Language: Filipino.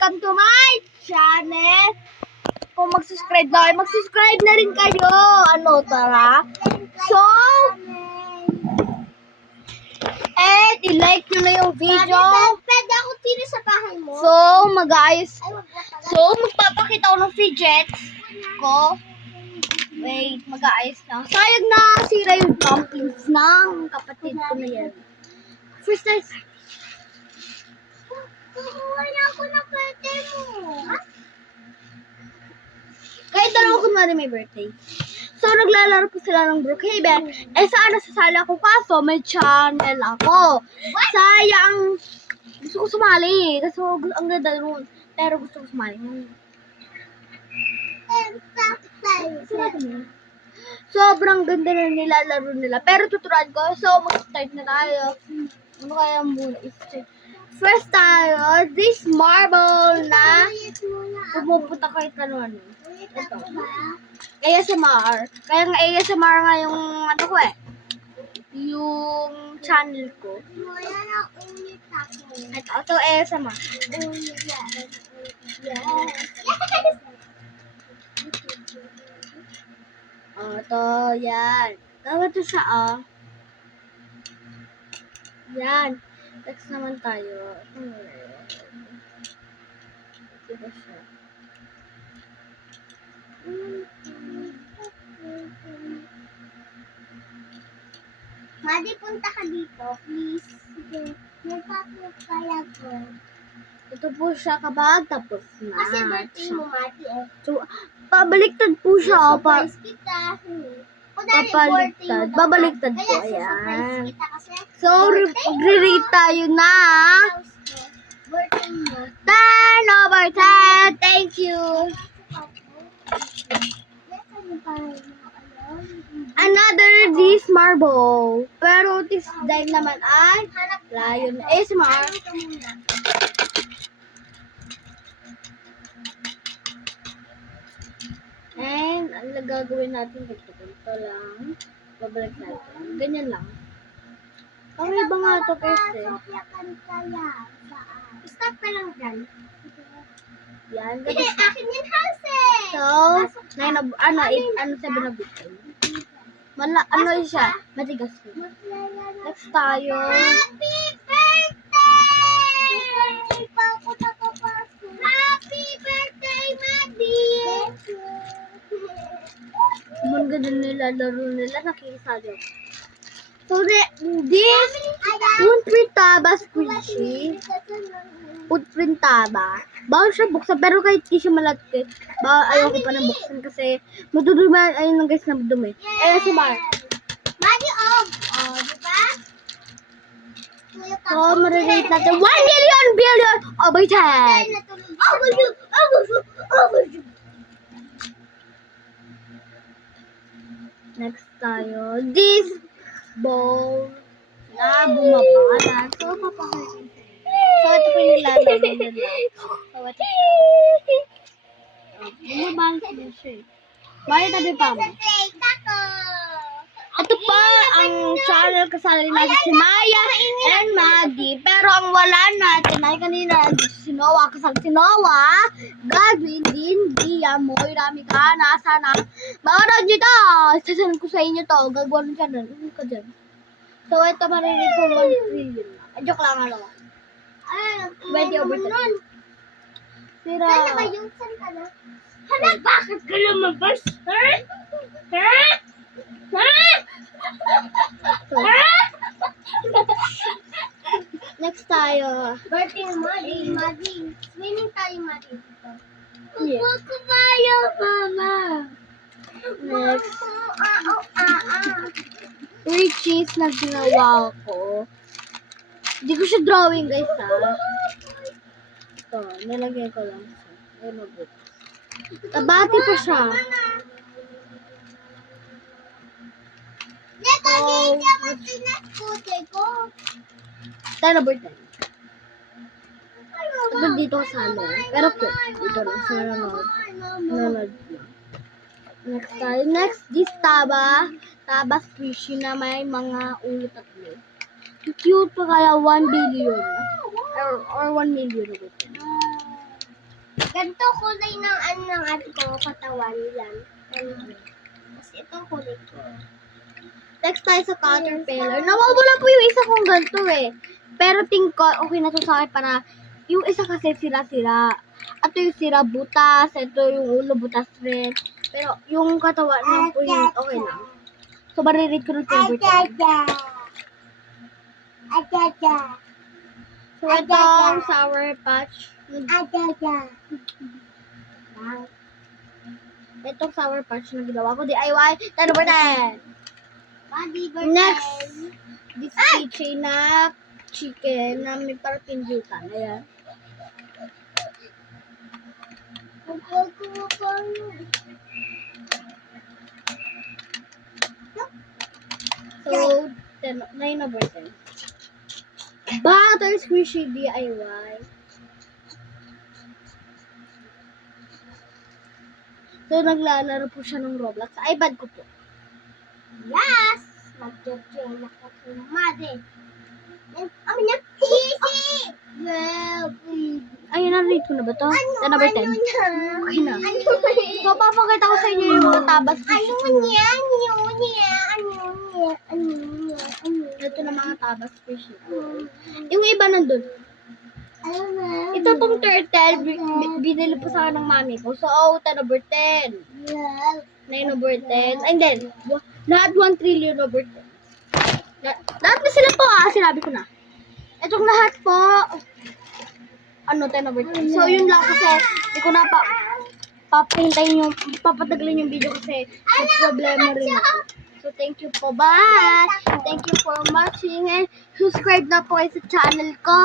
welcome to my channel. Kung mag-subscribe na kayo, mag-subscribe na rin kayo. Ano, tara? So, i-like nyo na yung video. Pwede ako tira sa bahay mo? So, magpapakita ako ng fidgets ko. Wait, mag-aayos lang. Sayang na sira yung dumplings ng kapatid ko na yan. First time. Kukuha na ako ng birthday mo. Kahit dalawa ko na may birthday. So, naglalaro po sila ng Brookhaven. Sana sasali ako kaso may channel ako. Sayang. Gusto ko sumali. Kasi ang ganda nun. Pero gusto ko sumali. Sobrang ganda na nilalaro nila. Pero tuturuan ko. So, mag-start na tayo. Ano kaya muna i-start? First tayo, this marble na pumupunta kahit ano. Ito. ASMR. Kaya nga ASMR nga yung ano ko yung channel ko. Ito ASMR. Ito, yan. Tawag ito siya, Yan. Next naman tayo. Diba siya? Madi, punta ka dito, please. Nagpapakaya ko. Ito po siya kapag tapos na. Kasi birthday mo, Madi, So, pabaliktad po siya. Surprise kita. Papaliktad. Babaliktad po. Kaya Ayan. kita kasi. So, magre-rate tayo na Birthday mo. 10 over 10. Thank you. Another this marble. Pero this time naman ay lion ASMR. And ang gagawin natin ganito lang. Babalik natin. Ganyan lang. Okay ba nga ito kasi? Stop ka lang dyan. Yan. Hindi, Ganito. akin yan, Hase. So, 7 na bitcoin. Ano siya? Matigas po. Next tayo. Happy birthday! Happy birthday, Madi! Ang ganda nila, laro nila, nakikisali ako. So, this footprint taba squishy. Footprint taba. Bawal siya buksan, pero kahit di siya malaki, ayaw ko pa na buksan kasi madudumi, ayun lang guys, na madumi. Si Mar. Madi, diba? So, marirate natin 1 million billion over 10. Next tayo, this ball na bumabala. So, papakita. So, ito po yung nilalaro nila. So, ito siya. Bumabala siya. Maya tabi pa mo. Ito pa ang channel kasali natin si Maya and Maggie. Pero ang wala natin ay kanina si Noah. Kasali si Noah, Godwin, Din, Dia, Moy, Ramika, nasa na. Manood nyo to! Sasanin ko sa inyo to. Gagawa ng channel. Ano ka dyan? So, ito marinig ko 1 trillion. Joke lang, 20 over 10. Sira. Sana ba yung san ka na? Hala, bakit ka lumabas? Ha? Ha? Ha? Ha? Next tayo. Birthday mo, Madi. Swimming tayo, Madi. Yeah. Kumayo, Mama. Next. 3 cheese na ginawa ko. Hindi ko siya drawing, guys, Ito, nilagay ko lang siya. Ay, mabuti. Tabati pa siya. Nakagay niya mo sinaskutin ko. Tayo na birthday. Ito dito kasama. Pero cute. Dito lang sa nanonood. Nanonood lang. Next tayo. Next, this taba. Taba squishy na may mga ulo tatlo. Cute pa kaya 1 billion. Or 1 million. Ganito kulay ng ano ng ate ko, katawan yan. Tapos ito kulay ko. Next tayo sa caterpillar. Nawawala po yung isa kong ganito eh. Pero tingin ko, okay na to sa akin para yung isa kasi sira-sira. Ito yung sira butas, ito yung ulo butas rin. Pero yung katawan lang po yung okay lang. So, mariread ko ng favorite. So, itong Sour Patch. Itong Sour Patch na ginawa ko, DIY. Ano ba na? Next, this keychain na chicken na may parang pindutan. Ayan. So, 9/10. Butter squishy DIY. So, naglalaro po siya ng Roblox. Sa iPad ko po. Yes! Mag-join ako kay Mother. Amin niya, easy! Well, please. Ayun, na-rate ko na ba to? Ano 10/10. niya? Okay na. Ano niya? So, papakita ko sa inyo yung mga tabas ko. Ano niya? Ito na mga tabas fish. Yung iba nandun. Ano na? Ito pong turtle, binili po sa akin ng mami ko. So, 10/10. Yeah. 9/10. And then, lahat 1 trillion over 10. Lahat na sila po sinabi ko na. Itong lahat po, 10/10. So, yun lang kasi, hindi ko na papahintayin yung, papatagalin yung video kasi may problema rin ako. So, thank you po. Bye! Thank you for watching and subscribe na po kayo sa channel ko.